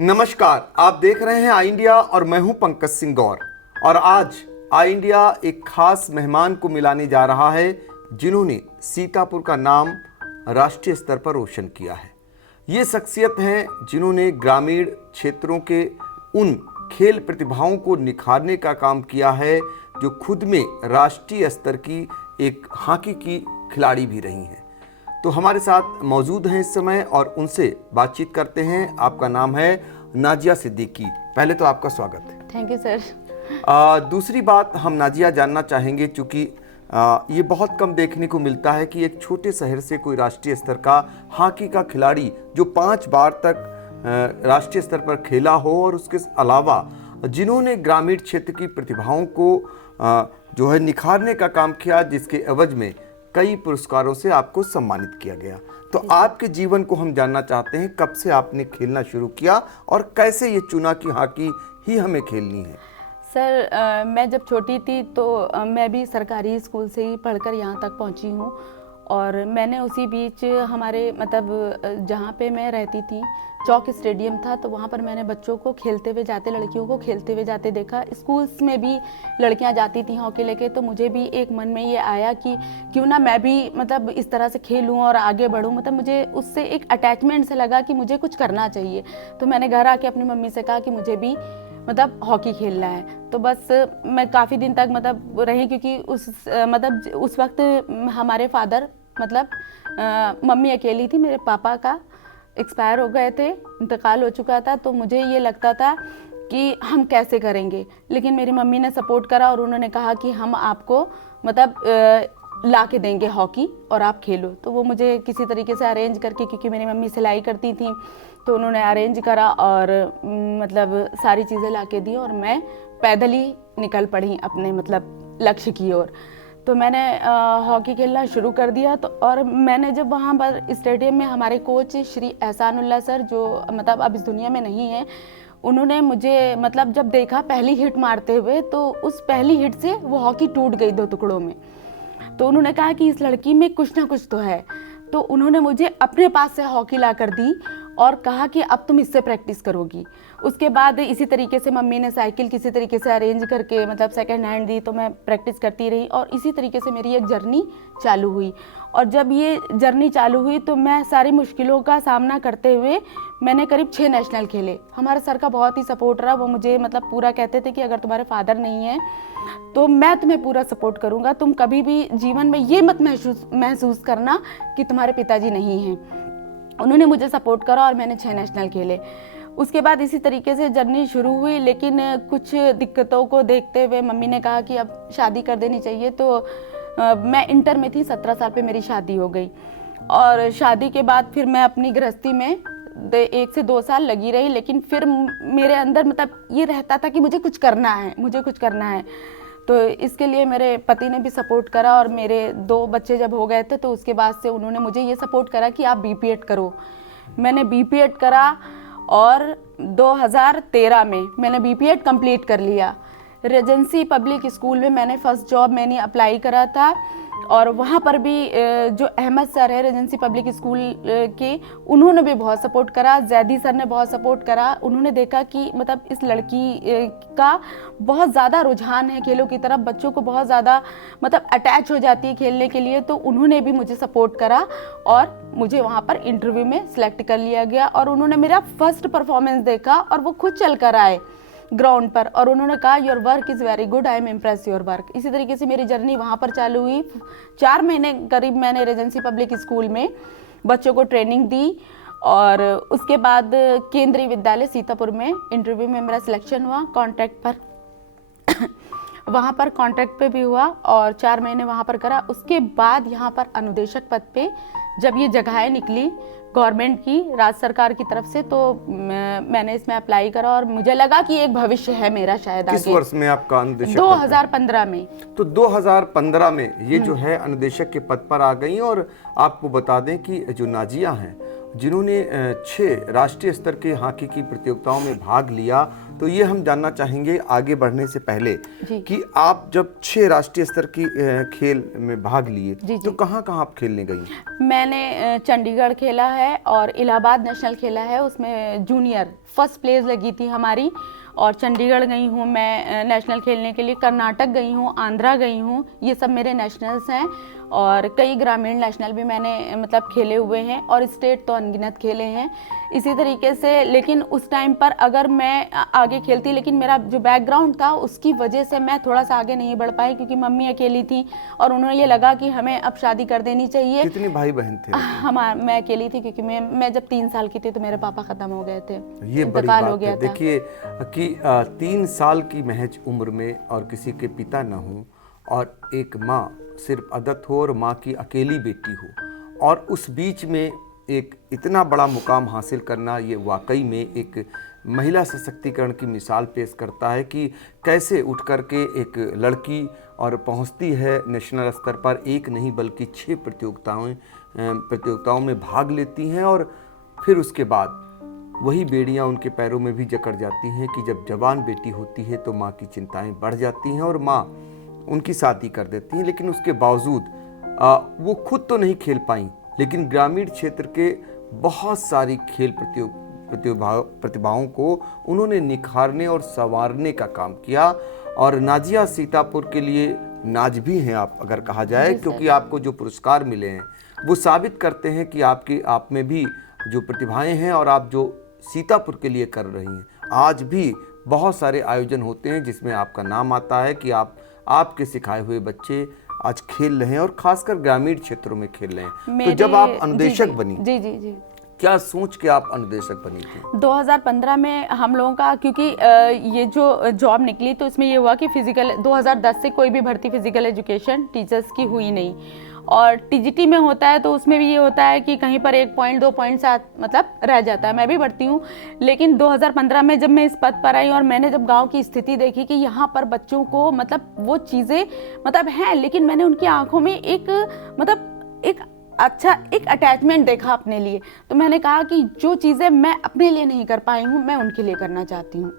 नमस्कार, आप देख रहे हैं आई इंडिया और मैं हूं पंकज सिंह गौर। और आज आई इंडिया एक खास मेहमान को मिलाने जा रहा है जिन्होंने सीतापुर का नाम राष्ट्रीय स्तर पर रोशन किया है। ये शख्सियत हैं जिन्होंने ग्रामीण क्षेत्रों के उन खेल प्रतिभाओं को निखारने का काम किया है जो खुद में राष्ट्रीय स्तर की एक हॉकी की खिलाड़ी भी रही हैं। तो हमारे साथ मौजूद हैं इस समय और उनसे बातचीत करते हैं। आपका नाम है नाजिया सिद्दीकी। पहले तो आपका स्वागत है। Thank you sir. दूसरी बात हम नाजिया जानना चाहेंगे, चूँकि ये बहुत कम देखने को मिलता है कि एक छोटे शहर से कोई राष्ट्रीय स्तर का हॉकी का खिलाड़ी जो 5 बार तक राष्ट्रीय स्तर पर खेला हो और उसके अलावा जिन्होंने ग्रामीण क्षेत्र की प्रतिभाओं को जो है निखारने का काम किया, जिसके एवज में कई पुरस्कारों से आपको सम्मानित किया गया। तो आपके जीवन को हम जानना चाहते हैं, कब से आपने खेलना शुरू किया और कैसे ये चुना कि हॉकी ही हमें खेलनी है? सर मैं जब छोटी थी तो मैं भी सरकारी स्कूल से ही पढ़कर यहाँ तक पहुँची हूँ। और मैंने उसी बीच हमारे मतलब जहाँ पे मैं रहती थी चौक स्टेडियम था, तो वहाँ पर मैंने बच्चों को खेलते हुए जाते, लड़कियों को खेलते हुए जाते देखा। स्कूल्स में भी लड़कियाँ जाती थी हॉकी लेके, तो मुझे भी एक मन में ये आया कि क्यों ना मैं भी मतलब इस तरह से खेलूँ और आगे बढ़ूँ। मतलब मुझे उससे एक अटैचमेंट से लगा कि मुझे कुछ करना चाहिए। तो मैंने घर आके अपनी मम्मी से कहा कि मुझे भी मतलब हॉकी खेलना है। तो बस मैं काफ़ी दिन तक मतलब रही, क्योंकि उस वक्त हमारे फादर मतलब मम्मी अकेली थी, मेरे पापा का एक्सपायर हो गए थे, इंतकाल हो चुका था। तो मुझे ये लगता था कि हम कैसे करेंगे, लेकिन मेरी मम्मी ने सपोर्ट करा और उन्होंने कहा कि हम आपको मतलब ला के देंगे हॉकी और आप खेलो। तो वो मुझे किसी तरीके से अरेंज करके, क्योंकि मेरी मम्मी सिलाई करती थी, तो उन्होंने अरेंज करा और मतलब सारी चीज़ें ला के दी और मैं पैदल ही निकल पड़ी अपने मतलब लक्ष्य की ओर। तो मैंने हॉकी खेलना शुरू कर दिया। तो और मैंने जब वहाँ पर स्टेडियम में हमारे कोच श्री एहसानुल्लाह सर, जो मतलब अब इस दुनिया में नहीं है, उन्होंने मुझे मतलब जब देखा पहली हिट मारते हुए, तो उस पहली हिट से वो हॉकी टूट गई 2 टुकड़ों में। तो उन्होंने कहा कि इस लड़की में कुछ ना कुछ तो है। तो उन्होंने मुझे अपने पास से हॉकी ला कर दी और कहा कि अब तुम इससे प्रैक्टिस करोगी। उसके बाद इसी तरीके से मम्मी ने साइकिल किसी तरीके से अरेंज करके मतलब सेकंड हैंड दी, तो मैं प्रैक्टिस करती रही और इसी तरीके से मेरी एक जर्नी चालू हुई। और जब ये जर्नी चालू हुई तो मैं सारी मुश्किलों का सामना करते हुए मैंने करीब 6 नेशनल खेले। हमारे सर का बहुत ही सपोर्ट रहा। वो मुझे मतलब पूरा कहते थे कि अगर तुम्हारे फादर नहीं है तो मैं तुम्हें पूरा सपोर्ट करूँगा, तुम कभी भी जीवन में ये मत महसूस करना कि तुम्हारे पिताजी नहीं हैं। उन्होंने मुझे सपोर्ट करा और मैंने 6 नेशनल खेले। उसके बाद इसी तरीके से जर्नी शुरू हुई, लेकिन कुछ दिक्कतों को देखते हुए मम्मी ने कहा कि अब शादी कर देनी चाहिए। तो मैं इंटर में थी, 17 साल पे मेरी शादी हो गई। और शादी के बाद फिर मैं अपनी गृहस्थी में 1 से 2 साल लगी रही, लेकिन फिर मेरे अंदर मतलब ये रहता था कि मुझे कुछ करना है, मुझे कुछ करना है। तो इसके लिए मेरे पति ने भी सपोर्ट करा और मेरे 2 बच्चे जब हो गए थे तो उसके बाद से उन्होंने मुझे ये सपोर्ट करा कि आप बीपीएड करो। मैंने बीपीएड करा और 2013 में मैंने बीपीएड कंप्लीट कर लिया। रेजेंसी पब्लिक स्कूल में मैंने फर्स्ट जॉब मैंने अप्लाई करा था और वहाँ पर भी जो अहमद सर है रेजेंसी पब्लिक स्कूल के, उन्होंने भी बहुत सपोर्ट करा। जैदी सर ने बहुत सपोर्ट करा। उन्होंने देखा कि मतलब इस लड़की का बहुत ज़्यादा रुझान है खेलों की तरफ, बच्चों को बहुत ज़्यादा मतलब अटैच हो जाती है खेलने के लिए, तो उन्होंने भी मुझे सपोर्ट करा और मुझे वहाँ पर इंटरव्यू में सिलेक्ट कर लिया गया। और उन्होंने मेरा फर्स्ट परफॉर्मेंस देखा और वो खुद चल कर आए ग्राउंड पर और उन्होंने कहा your work is very good, I am impress your work. इसी तरीके से मेरी जर्नी वहाँ पर चालू हुई। 4 महीने करीब मैंने रेजेंसी पब्लिक स्कूल में बच्चों को ट्रेनिंग दी और उसके बाद केंद्रीय विद्यालय सीतापुर में इंटरव्यू में मेरा सिलेक्शन हुआ कॉन्ट्रैक्ट पर वहाँ पर कॉन्ट्रैक्ट पे भी हुआ और 4 महीने वहाँ पर करा। उसके बाद यहाँ पर अनुदेशक पद पे जब ये जगहें निकली गवर्नमेंट की, राज्य सरकार की तरफ से, तो मैंने इसमें अप्लाई करा और मुझे लगा कि एक भविष्य है मेरा शायद आगे। किस वर्ष में आपका अनुदेशक? 2015 में। तो 2015 में ये जो है अनुदेशक के पद पर आ गई। और आपको बता दें कि जो नाजिया हैं जिन्होंने 6 राष्ट्रीय स्तर के हॉकी की प्रतियोगिताओं में भाग लिया, तो ये हम जानना चाहेंगे आगे बढ़ने से पहले जी। कि आप जब 6 राष्ट्रीय स्तर की खेल में भाग लिए जी, तो जी। कहाँ कहाँ आप खेलने गई? मैंने चंडीगढ़ खेला है और इलाहाबाद नेशनल खेला है, उसमें जूनियर फर्स्ट प्लेस लगी थी हमारी। और चंडीगढ़ गई हूँ मैं नेशनल खेलने के लिए, कर्नाटक गई हूँ, आंध्रा गई हूँ, ये सब मेरे नेशनल्स हैं। और कई ग्रामीण नेशनल भी मैंने मतलब खेले हुए हैं और स्टेट तो अनगिनत खेले हैं इसी तरीके से। लेकिन उस टाइम पर अगर मैं आगे खेलती, लेकिन मेरा जो बैकग्राउंड था उसकी वजह से मैं थोड़ा सा आगे नहीं बढ़ पाई, क्योंकि मम्मी अकेली थी और उन्हें ये लगा कि हमें अब शादी कर देनी चाहिए। कितने भाई बहन थे? मैं अकेली थी, क्योंकि मैं जब 3 साल की थी तो मेरे पापा खत्म हो गए थे, ये बड़ी इंतकाल हो बात गया है। था। देखिए कि 3 साल की महज उम्र में और किसी के पिता न हो और एक माँ सिर्फ अदत हो और माँ की अकेली बेटी हो, और उस बीच में एक इतना बड़ा मुकाम हासिल करना, ये वाकई में एक महिला सशक्तिकरण की मिसाल पेश करता है कि कैसे उठ कर के एक लड़की और पहुंचती है नेशनल स्तर पर, एक नहीं बल्कि 6 प्रतियोगिताओं में भाग लेती हैं, और फिर उसके बाद वही बेड़ियां उनके पैरों में भी जकड़ जाती हैं कि जब जवान बेटी होती है तो माँ की चिंताएं बढ़ जाती हैं और माँ उनकी शादी कर देती हैं। लेकिन उसके बावजूद वो खुद तो नहीं खेल पाई, लेकिन ग्रामीण क्षेत्र के बहुत सारी खेल प्रतिभाओं को उन्होंने निखारने और संवारने का काम किया। और नाजिया सीतापुर के लिए नाज भी हैं आप, अगर कहा जाए, क्योंकि आपको जो पुरस्कार मिले हैं वो साबित करते हैं कि आप में भी जो प्रतिभाएं हैं और आप जो सीतापुर के लिए कर रही हैं। आज भी बहुत सारे आयोजन होते हैं जिसमें आपका नाम आता है कि आपके सिखाए हुए बच्चे आज खेल रहे हैं और खासकर ग्रामीण क्षेत्रों में खेल रहे हैं। तो जब आप अनुदेशक बनी, जी जी जी, क्या सोच के आप अनुदेशक बनी थी? 2015 में हम लोगों का, क्योंकि ये जो जॉब निकली तो इसमें ये हुआ कि फिजिकल 2010 से कोई भी भर्ती फिजिकल एजुकेशन टीचर्स की हुई नहीं, और टीजीटी में होता है तो उसमें भी ये होता है कि कहीं पर 1 पॉइंट 2 पॉइंट साथ मतलब रह जाता है। मैं भी भर्ती हूँ, लेकिन 2015 में जब मैं इस पद पर आई और मैंने जब गांव की स्थिति देखी कि यहाँ पर बच्चों को मतलब वो चीज़ें मतलब हैं, लेकिन मैंने उनकी आंखों में एक अटैचमेंट देखा अपने लिए, तो मैंने कहा कि जो चीज़ें मैं अपने लिए नहीं कर पाई हूँ मैं उनके लिए करना चाहती हूँ।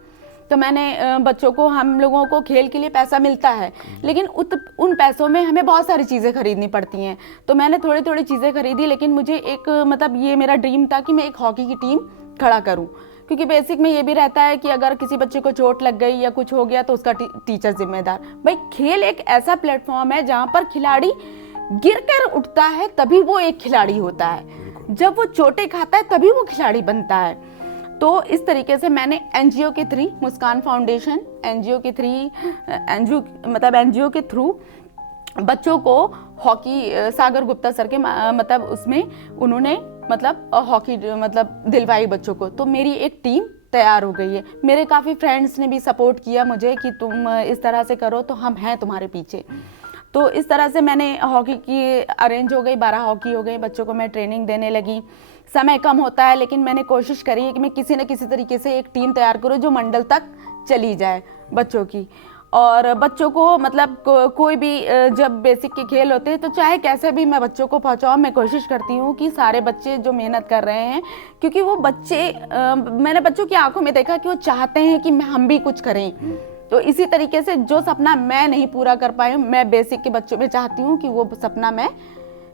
तो मैंने बच्चों को, हम लोगों को खेल के लिए पैसा मिलता है, लेकिन उन पैसों में हमें बहुत सारी चीज़ें खरीदनी पड़ती हैं, तो मैंने थोड़ी थोड़ी चीज़ें खरीदी। लेकिन मुझे एक मतलब ये मेरा ड्रीम था कि मैं एक हॉकी की टीम खड़ा करूं, क्योंकि बेसिक में ये भी रहता है कि अगर किसी बच्चे को चोट लग गई या कुछ हो गया तो उसका टीचर जिम्मेदार। भाई खेल एक ऐसा प्लेटफॉर्म है जहाँ पर खिलाड़ी गिर कर उठता है तभी वो एक खिलाड़ी होता है, जब वो चोटें खाता है तभी वो खिलाड़ी बनता है। तो इस तरीके से मैंने एनजीओ के थ्रू, मुस्कान फाउंडेशन एनजीओ के थ्रू बच्चों को हॉकी, सागर गुप्ता सर के मतलब उसमें उन्होंने मतलब हॉकी मतलब दिलवाई बच्चों को, तो मेरी एक टीम तैयार हो गई है। मेरे काफ़ी फ्रेंड्स ने भी सपोर्ट किया मुझे कि तुम इस तरह से करो तो हम हैं तुम्हारे पीछे। तो इस तरह से मैंने हॉकी की अरेंज हो गई, 12 हॉकी हो गई, बच्चों को मैं ट्रेनिंग देने लगी। समय कम होता है लेकिन मैंने कोशिश करी है कि मैं किसी न किसी तरीके से एक टीम तैयार करूं जो मंडल तक चली जाए बच्चों की। और बच्चों को मतलब कोई भी जब बेसिक के खेल होते हैं तो चाहे कैसे भी मैं बच्चों को पहुंचाऊं, मैं कोशिश करती हूं कि सारे बच्चे जो मेहनत कर रहे हैं, क्योंकि वो बच्चे मैंने बच्चों की आंखों में देखा कि वो चाहते हैं कि हम भी कुछ करें। तो इसी तरीके से जो सपना मैं नहीं पूरा कर पाई हूँ, मैं बेसिक के बच्चों में चाहती हूँ कि वो सपना मैं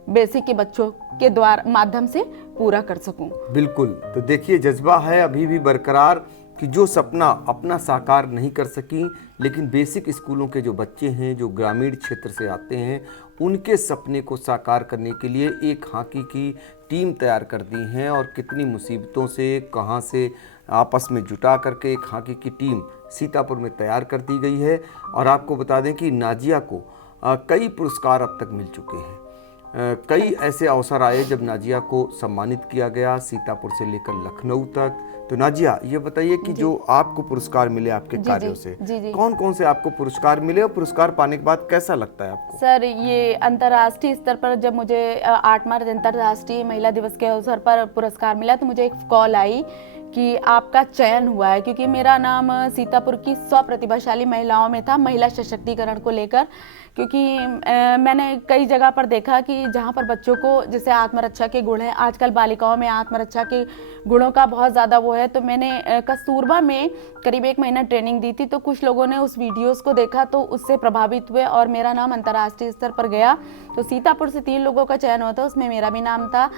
बेसिक के बच्चों के द्वारा माध्यम से पूरा कर सकूं। बिल्कुल। तो देखिए, जज्बा है अभी भी बरकरार कि जो सपना अपना साकार नहीं कर सकी, लेकिन बेसिक स्कूलों के जो बच्चे हैं जो ग्रामीण क्षेत्र से आते हैं, उनके सपने को साकार करने के लिए एक हॉकी की टीम तैयार कर दी हैं। और कितनी मुसीबतों से, कहां से आपस में जुटा करके एक हॉकी की टीम सीतापुर में तैयार कर दी गई है। और आपको बता दें कि नाजिया को कई पुरस्कार अब तक मिल चुके हैं। कई ऐसे अवसर आए जब नाजिया को सम्मानित किया गया, सीतापुर से लेकर लखनऊ तक। तो नाजिया, ये बताइए कि जो आपको पुरस्कार मिले आपके कार्यों से, कौन कौन से आपको पुरस्कार मिले और पुरस्कार पाने के बाद कैसा लगता है आपको? सर, ये अंतर्राष्ट्रीय स्तर पर जब मुझे 8 मार्च अंतर्राष्ट्रीय महिला दिवस के अवसर पर पुरस्कार मिला तो मुझे एक कॉल आई कि आपका चयन हुआ है, क्योंकि मेरा नाम सीतापुर की 100 प्रतिभाशाली महिलाओं में था महिला सशक्तिकरण को लेकर, क्योंकि मैंने कई जगह पर देखा कि जहाँ पर बच्चों को जैसे आत्मरक्षा के गुण हैं, आजकल बालिकाओं में आत्मरक्षा के गुणों का बहुत ज़्यादा वो है, तो मैंने कस्तूरबा में करीब 1 महीना ट्रेनिंग दी थी। तो कुछ लोगों ने उस वीडियोस को देखा तो उससे प्रभावित हुए और मेरा नाम अंतर्राष्ट्रीय स्तर पर गया। तो सीतापुर से 3 लोगों का चयन हुआ था, उसमें मेरा भी नाम था।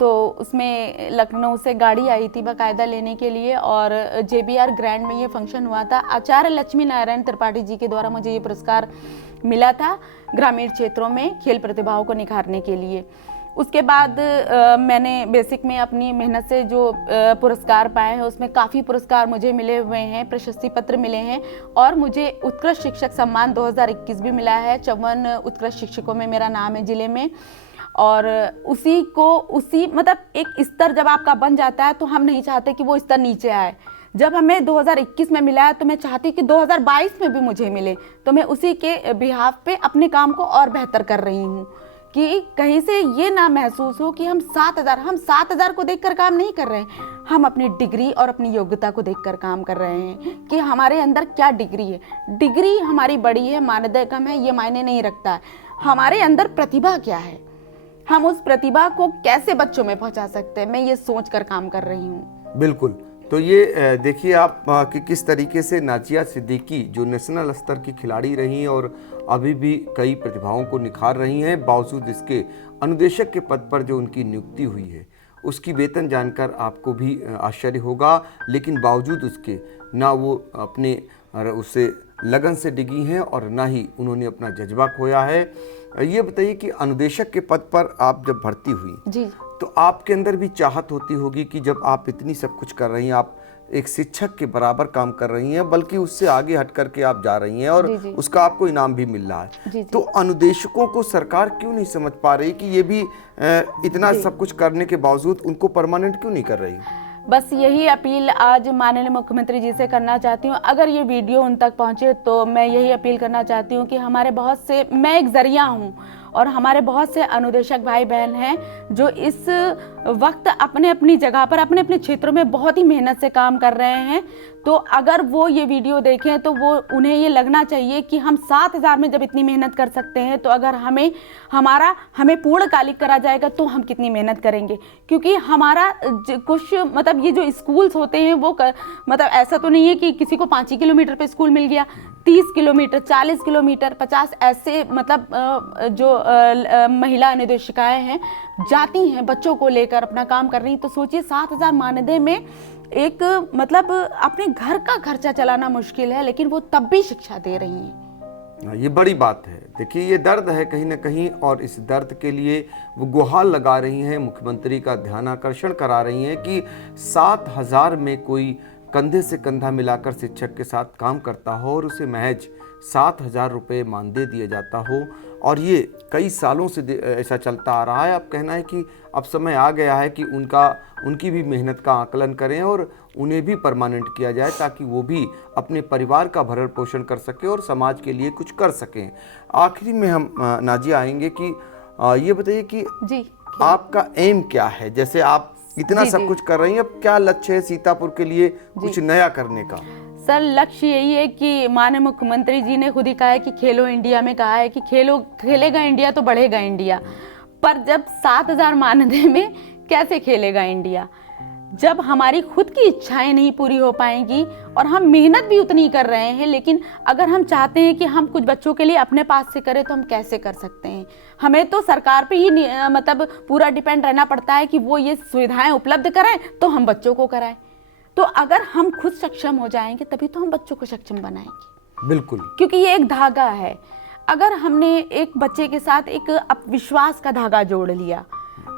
तो उसमें लखनऊ से गाड़ी आई थी बाकायदा लेने के लिए और JBR ग्रैंड में ये फंक्शन हुआ था। आचार्य लक्ष्मी नारायण त्रिपाठी जी के द्वारा मुझे ये पुरस्कार मिला था ग्रामीण क्षेत्रों में खेल प्रतिभाओं को निखारने के लिए। उसके बाद मैंने बेसिक में अपनी मेहनत से जो पुरस्कार पाए हैं उसमें काफ़ी पुरस्कार मुझे मिले हुए हैं, प्रशस्ति पत्र मिले हैं और मुझे उत्कृष्ट शिक्षक सम्मान 2021 भी मिला है। 54 उत्कृष्ट शिक्षकों में मेरा नाम है ज़िले में। और उसी मतलब एक स्तर जब आपका बन जाता है तो हम नहीं चाहते कि वो स्तर नीचे आए। जब हमें 2021 में मिला है तो मैं चाहती कि 2022 में भी मुझे मिले। तो मैं उसी के बिहाफ पे अपने काम को और बेहतर कर रही हूँ कि कहीं से ये ना महसूस हो कि हम 7,000 को देखकर काम नहीं कर रहे हैं। हम अपनी डिग्री और अपनी योग्यता को देखकर काम कर रहे हैं कि हमारे अंदर क्या डिग्री है। डिग्री हमारी बड़ी है, मानदेय कम है, ये मायने नहीं रखता है। हमारे अंदर प्रतिभा क्या है, हम उस प्रतिभा को कैसे बच्चों में पहुंचा सकते हैं, मैं ये सोच कर काम कर रही हूँ। बिल्कुल। तो ये देखिए आप कि किस तरीके से नाजिया सिद्दीकी जो नेशनल स्तर की खिलाड़ी रही और अभी भी कई प्रतिभाओं को निखार रही हैं, बावजूद इसके अनुदेशक के पद पर जो उनकी नियुक्ति हुई है उसकी वेतन जानकर आपको भी आश्चर्य होगा, लेकिन बावजूद उसके ना वो अपने उससे लगन से डिगी हैं और ना ही उन्होंने अपना जज्बा खोया है। ये बताइए कि अनुदेशक के पद पर आप जब भर्ती हुई जी, तो आपके अंदर भी चाहत होती होगी कि जब आप इतनी सब कुछ कर रही हैं, आप एक शिक्षक के बराबर काम कर रही हैं, बल्कि उससे आगे हट करके आप जा रही हैं और जी, जी। उसका आपको इनाम भी मिल रहा है। जी, जी। तो अनुदेशकों को सरकार क्यों नहीं समझ पा रही कि ये भी इतना सब कुछ करने के बावजूद उनको परमानेंट क्यों नहीं कर रही? बस यही अपील आज माननीय मुख्यमंत्री जी से करना चाहती हूँ। अगर ये वीडियो उन तक पहुँचे तो मैं यही अपील करना चाहती हूँ कि हमारे बहुत से, मैं एक जरिया हूँ और हमारे बहुत से अनुदेशक भाई बहन हैं जो इस वक्त अपने अपनी जगह पर अपने अपने क्षेत्रों में बहुत ही मेहनत से काम कर रहे हैं। तो अगर वो ये वीडियो देखें तो वो उन्हें ये लगना चाहिए कि हम 7,000 में जब इतनी मेहनत कर सकते हैं तो अगर हमें पूर्णकालिक करा जाएगा तो हम कितनी मेहनत करेंगे। क्योंकि हमारा कुछ मतलब ये जो स्कूल्स होते हैं वो मतलब ऐसा तो नहीं है कि किसी को 5 ही किलोमीटर पे स्कूल मिल गया, 30 किलोमीटर, 40 किलोमीटर, 50 ऐसे मतलब जो महिला अनुदेशिकाएं हैं जाती हैं बच्चों को लेकर अपना काम कर रही। तो सोचिए 7,000 मानदेय में एक मतलब अपने घर का खर्चा चलाना मुश्किल है, लेकिन वो तब भी शिक्षा दे रही हैं। ये बड़ी बात है। देखिए ये दर्द है कहीं ना कहीं और इस दर्द के लिए वो गुहार लगा रही हैं, मुख्यमंत्री का ध्यान आकर्षण करा रही हैं कि 7,000 में कोई कंधे से कंधा मिलाकर शिक्षक के साथ काम करता हो और उसे महज 7,000 रुपये मानदेय दिया जाता हो। और ये कई सालों से ऐसा चलता आ रहा है। अब कहना है कि अब समय आ गया है कि उनकी भी मेहनत का आकलन करें और उन्हें भी परमानेंट किया जाए ताकि वो भी अपने परिवार का भरण पोषण कर सके और समाज के लिए कुछ कर सकें। आखिरी में हम नाजिया आएंगे कि ये बताइए कि जी आपका एम क्या है? जैसे आप इतना सब कुछ कर रही हैं, अब क्या लक्ष्य है सीतापुर के लिए कुछ नया करने का? सर लक्ष्य यही है कि माननीय मुख्यमंत्री जी ने खुद ही कहा है कि खेलो इंडिया में कहा है कि खेलेगा इंडिया तो बढ़ेगा इंडिया। पर जब 7,000 मानदेय में कैसे खेलेगा इंडिया जब हमारी खुद की इच्छाएं नहीं पूरी हो पाएंगी और हम मेहनत भी उतनी कर रहे हैं, लेकिन अगर हम चाहते हैं कि हम कुछ बच्चों के लिए अपने पास से करें तो हम कैसे कर सकते हैं? हमें तो सरकार पे ही मतलब पूरा डिपेंड रहना पड़ता है कि वो ये सुविधाएं उपलब्ध कराएं तो हम बच्चों को कराएं। तो अगर हम खुद सक्षम हो जाएंगे तभी तो हम बच्चों को सक्षम बनाएंगे। बिल्कुल, क्योंकि ये एक धागा है। अगर हमने एक बच्चे के साथ एक विश्वास का धागा जोड़ लिया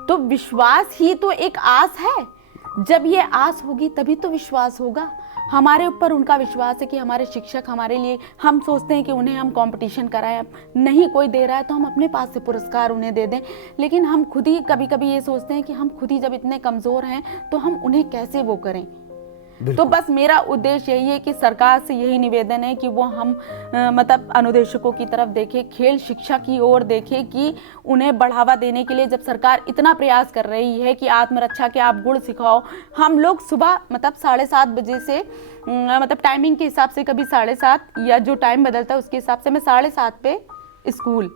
तो विश्वास ही तो एक आस है। जब ये आस होगी तभी तो विश्वास होगा। हमारे ऊपर उनका विश्वास है कि हमारे शिक्षक हमारे लिए, हम सोचते हैं कि उन्हें हम कंपटीशन कराएं, नहीं कोई दे रहा है तो हम अपने पास से पुरस्कार उन्हें दे दें। लेकिन हम खुद ही कभी कभी ये सोचते हैं कि हम खुद ही जब इतने कमज़ोर हैं तो हम उन्हें कैसे वो करें। तो बस मेरा उद्देश्य यही है कि सरकार से यही निवेदन है कि वो हम मतलब अनुदेशकों की तरफ देखें, खेल शिक्षा की ओर देखें कि उन्हें बढ़ावा देने के लिए जब सरकार इतना प्रयास कर रही है कि आत्मरक्षा के आप गुण सिखाओ। हम लोग सुबह मतलब 7:30 बजे से मतलब टाइमिंग के हिसाब से कभी 7:30 या जो टाइम बदलता है उसके हिसाब से मैं 7:30 पे स्कूल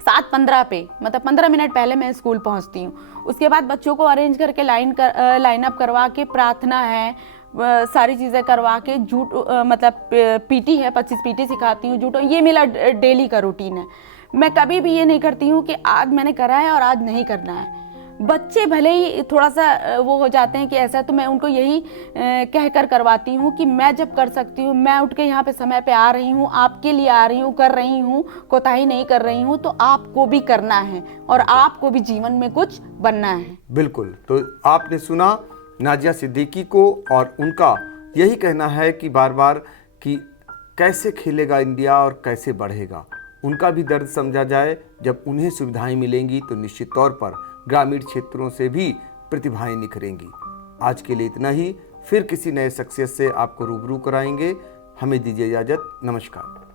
7:15 पे, मतलब 15 मिनट पहले मैं स्कूल पहुंचती हूँ। उसके बाद बच्चों को अरेंज करके लाइन अप करवा के, प्रार्थना है, सारी चीज़ें करवा के, मतलब पीटी है, 25 पीटी सिखाती हूँ, जूडो, ये मेरा डेली का रूटीन है। मैं कभी भी ये नहीं करती हूँ कि आज मैंने करा है और आज नहीं करना है। बच्चे भले ही थोड़ा सा वो हो जाते हैं कि ऐसा, तो मैं उनको यही कह कर करवाती हूँ कि मैं जब कर सकती हूँ, मैं उठ के यहाँ पे समय पे आ रही हूँ, आपके लिए आ रही हूँ, कर रही हूँ, कोताही नहीं कर रही हूँ, तो आपको भी करना है और आपको भी जीवन में कुछ बनना है। बिल्कुल। तो आपने सुना नाजिया सिद्दीकी को, और उनका यही कहना है कि बार बार कि कैसे खेलेगा इंडिया और कैसे बढ़ेगा। उनका भी दर्द समझा जाए। जब उन्हें सुविधाएं मिलेंगी तो निश्चित तौर पर ग्रामीण क्षेत्रों से भी प्रतिभाएं निखरेंगी। आज के लिए इतना ही, फिर किसी नए शख्सियत से आपको रूबरू कराएंगे। हमें दीजिए इजाजत। नमस्कार।